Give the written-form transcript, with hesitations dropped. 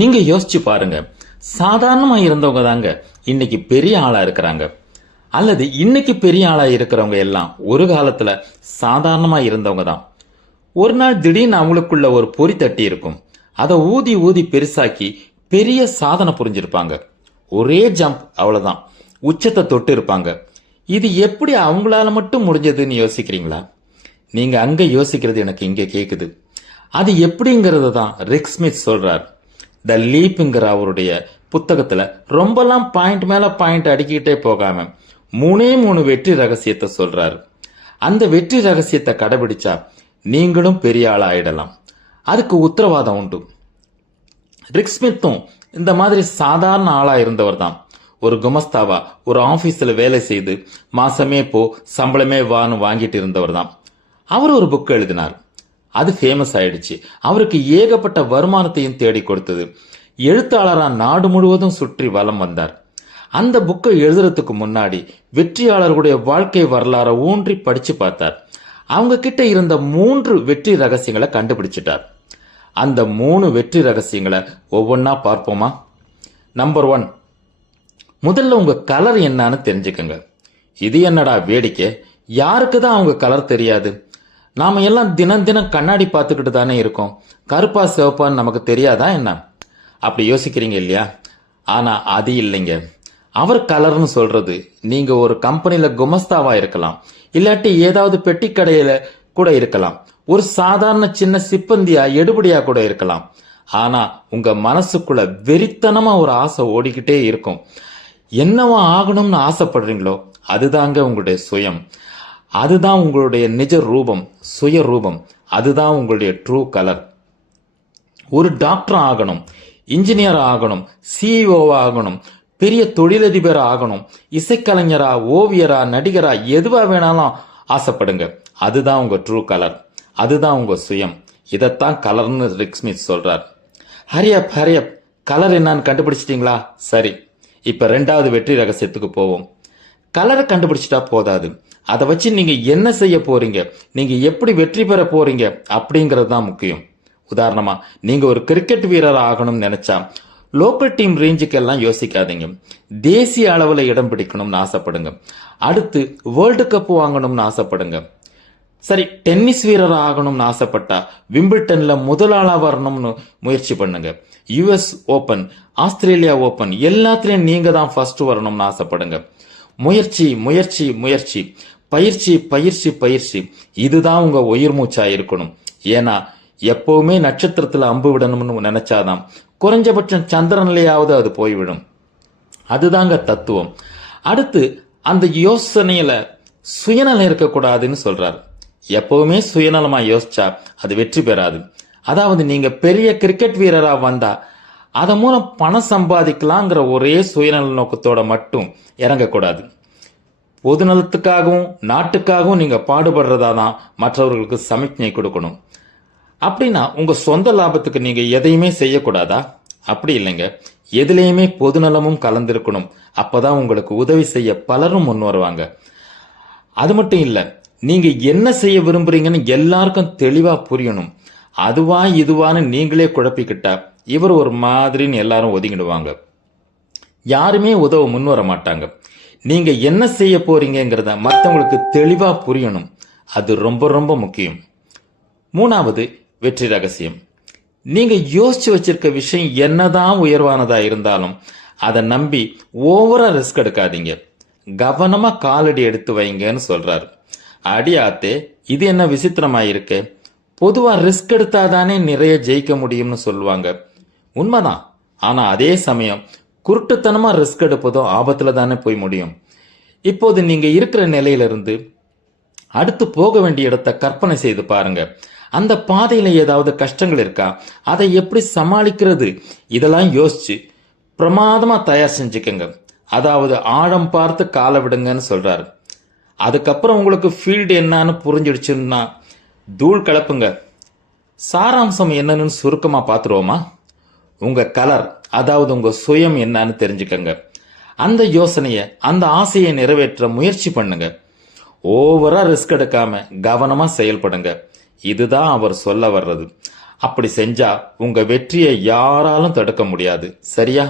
நீங்க யோசிச்சு பாருங்க, சாதாரணமா இருந்தவங்க தாங்க இன்னைக்கு பெரிய ஆளா இருக்கிறாங்க. அல்லது இன்னைக்கு பெரிய ஆளா இருக்கிறவங்க எல்லாம் ஒரு காலத்துல சாதாரணமா இருந்தவங்க தான். ஒரு நாள் திடீர்னு அவங்களுக்குள்ள ஒரு பொறி தட்டி இருக்கும். அதை ஊதி ஊதி பெருசாக்கி பெரிய சாதனை புரிஞ்சிருப்பாங்க. ஒரே ஜம்ப், அவ்வளவுதான், உச்சத்தை தொட்டு இருப்பாங்க. இது எப்படி அவங்களால மட்டும் முடிஞ்சதுன்னு யோசிக்கிறீங்களா? நீங்க அங்க யோசிக்கிறது எனக்கு இங்க கேக்குது. அது எப்படிங்கறது தான் ரிக் ஸ்மித் சொல்றார். த லீப்ங்கிற அவருடைய புத்தகத்துல ரொம்பலாம் பாயிண்ட் மேல பாயிண்ட் அடிக்கிட்டே போகாம மூணு வெற்றி ரகசியத்தை சொல்றாரு. அந்த வெற்றி ரகசியத்தை கடைபிடிச்சா நீங்களும் பெரிய ஆளா ஆயிடலாம். அதுக்கு உத்தரவாதம் உண்டு. ரிக் ஸ்மித்தும் இந்த மாதிரி சாதாரண ஆளா இருந்தவர் தான். ஒரு குமஸ்தாவா ஒரு ஆபீஸ்ல வேலை செய்து மாசமே போ சம்பளமே வான்னு வாங்கிட்டு இருந்தவர் தான். அவர் ஒரு புக் எழுதினார். அது ஃபேமஸ் ஆயிடுச்சு. அவருக்கு ஏகப்பட்ட வருமானத்தையும் தேடி கொடுத்தது. எழுத்தாளரா நாடு முழுவதும் சுற்றி வலம் வந்தார். அந்த புக்கை எழுதுறதுக்கு முன்னாடி வெற்றியாளர்களுடைய வாழ்க்கை வரலாறை ஊன்றி படிச்சு பார்த்தார். அவங்க கிட்ட இருந்த 3 வெற்றி ரகசியங்களை கண்டுபிடிச்சிட்டார். அந்த 3 வெற்றி ரகசியங்களை ஒவ்வொன்னா பார்ப்போமா? நம்பர் 1, முதல்ல உங்க கலர் என்னன்னு தெரிஞ்சுக்கங்க. இது என்னடா வேடிக்கை, யாருக்கு தான் அவங்க கலர் தெரியாது? நாம எல்லாம் தினம் தினம் கண்ணாடி பார்த்துக்கிட்டு தானே இருக்கோம். கருப்பா சிவப்பான்னு நமக்கு தெரியாதா என்ன? அப்படி யோசிக்கிறீங்க இல்லையா? ஆனா அது இல்லைங்க. அவர் கலர்னு சொல்றது, நீங்க ஒரு கம்பெனில குமஸ்தாவா இருக்கலாம், இல்லாட்டி ஏதாவது பெட்டி கடையில கூட இருக்கலாம், ஒரு சாதாரண சின்ன சிப்பந்தியா எடுபடியா கூட இருக்கலாம். ஆனா உங்க மனசுக்குள்ள வெறித்தனமா ஒரு ஆசை ஓடிக்கிட்டே இருக்கும். என்னவா ஆகணும்னு ஆசைப்படுறீங்களோ அதுதாங்க உங்களுடைய சுயம். அதுதான் உங்களுடைய நிஜ ரூபம், சுய ரூபம். அதுதான் உங்களுடைய ட்ரூ கலர். ஒரு டாக்டர் ஆகணும், இன்ஜினியர் ஆகணும், சிஇஓ ஆகணும், பெரிய தொழிலதிபர் ஆகணும், இசைக்கலைஞரா, ஓவியரா, நடிகரா, எதுவா வேணாலும் ஆசைப்படுங்க. அதுதான் உங்க ட்ரூ கலர், அதுதான் உங்க சுயம். இதத்தான் கலர்னு ரிக் ஸ்மித் சொல்றார். ஹரியப், கலர் என்னன்னு கண்டுபிடிச்சிட்டீங்களா? சரி, இப்ப 2வது வெற்றி ரகசியத்துக்கு போவோம். கலரை கண்டுபிடிச்சிட்டா போதாது, அதை வச்சு நீங்க என்ன செய்ய போறீங்க, நீங்க எப்படி வெற்றி பெற போறீங்க அப்படிங்கிறது தான் முக்கியம். உதாரணமா, நீங்க ஒரு கிரிக்கெட் வீரர் ஆகணும்னு நினைச்சா லோக்கல் டீம் ரேஞ்சுக்கெல்லாம் யோசிக்காதீங்க. தேசிய அளவில் இடம் பிடிக்கணும்னு ஆசைப்படுங்க. அடுத்து வேர்ல்டு கப் வாங்கணும்னு ஆசைப்படுங்க. சரி, டென்னிஸ் வீரர் ஆகணும்னு ஆசைப்பட்டா விம்பிள்டன்ல முதலாளா வரணும்னு முயற்சி பண்ணுங்க. யுஎஸ் ஓபன், ஆஸ்திரேலியா ஓபன் எல்லாத்திலையும் நீங்க தான் ஃபர்ஸ்ட் வரணும்னு ஆசைப்படுங்க. முயற்சி முயற்சி முயற்சி, பயிற்சி பயிற்சி பயிற்சி, இதுதான் உங்க உயிர் மூச்சா இருக்கணும். ஏன்னா எப்பவுமே நட்சத்திரத்துல அம்பு விடணும்னு நினைச்சாதான் குறைஞ்சபட்சம் சந்திரனிலேயாவது அது போய்விடும். அதுதாங்க தத்துவம். அடுத்து அந்த யோசனையில சுயநலம் இருக்கக்கூடாதுன்னு சொல்றாரு. எப்பவுமே சுயநலமா யோசிச்சா அது வெற்றி பெறாது. அதாவது நீங்க பெரிய கிரிக்கெட் வீரரா வந்தா அதன் மூலம் பணம் சம்பாதிக்கலாங்கிற ஒரே சுயநல நோக்கத்தோட மட்டும் இறங்கக்கூடாது. பொதுநலத்துக்காகவும் நாட்டுக்காகவும் நீங்க பாடுபடுறதா தான் மற்றவர்களுக்கு சமிக்ஞை கொடுக்கணும். அப்படின்னா உங்க சொந்த லாபத்துக்கு நீங்க எதையுமே செய்யக்கூடாதா? அப்படி இல்லைங்க. எதுலேயுமே பொதுநலமும் கலந்திருக்கணும். அப்பதான் உங்களுக்கு உதவி செய்ய பலரும் முன் வருவாங்க. அது மட்டும் இல்ல, நீங்க என்ன செய்ய விரும்புறீங்கன்னு எல்லாருக்கும் தெளிவா புரியணும். அதுவா இதுவான்னு நீங்களே குழப்பிக்கிட்டா இவர் ஒரு மாதிரின்னு எல்லாரும் ஒதுங்கிடுவாங்க. யாருமே உதவ முன் வர மாட்டாங்க. நீங்க என்ன செய்ய போறீங்கிறத மற்றவங்களுக்கு தெளிவா புரியணும். அது ரொம்ப ரொம்ப முக்கியம். 3வது வெற்றி ரகசியம், நீங்க யோசிச்சு வச்சிருக்க விஷயம் என்னதான் உயர்வானதா இருந்தாலும் அதை நம்பி ஓவரா ரிஸ்க் எடுக்காதீங்க. கவனமா காலடி எடுத்து வைங்கன்னு சொல்றாரு. அடியாத்தே, இது என்ன விசித்திரமாயிருக்கு? பொதுவா ரிஸ்க் எடுத்தாதானே நிறைய ஜெயிக்க முடியும்னு சொல்லுவாங்க. உண்மைதான். ஆனா அதே சமயம் குருட்டுத்தனமா ரிஸ்க் எடுப்பதும் ஆபத்துல தானே போய் முடியும். இப்போது நீங்க இருக்கிற நிலையிலிருந்து அடுத்து போக வேண்டிய இடத்தை கற்பனை செய்து பாருங்க. அந்த பாதையில ஏதாவது கஷ்டங்கள் இருக்கா, அதை எப்படி சமாளிக்கிறது, இதெல்லாம் யோசிச்சு பிரமாதமா தயார் செஞ்சுக்கங்க. அதாவது ஆழம் பார்த்து காலை விடுங்கன்னு சொல்றாரு. அதுக்கப்புறம் உங்களுக்கு ஃபீல்டு என்னன்னு புரிஞ்சிடுச்சுன்னா தூள் கலப்புங்க. சாராம்சம் என்னன்னு சுருக்கமா பார்த்துருவோமா? உங்க கலர், அதாவது உங்க சுயம் என்னன்னு தெரிஞ்சுக்கங்க. அந்த யோசனைய, அந்த ஆசையை நிறைவேற்ற முயற்சி பண்ணுங்க. ஓவரா ரிஸ்க் எடுக்காம கவனமா செயல்படுங்க. இதுதான் அவர் சொல்ல வர்றது. அப்படி செஞ்சா உங்க வெற்றியை யாராலும் தடுக்க முடியாது. சரியா?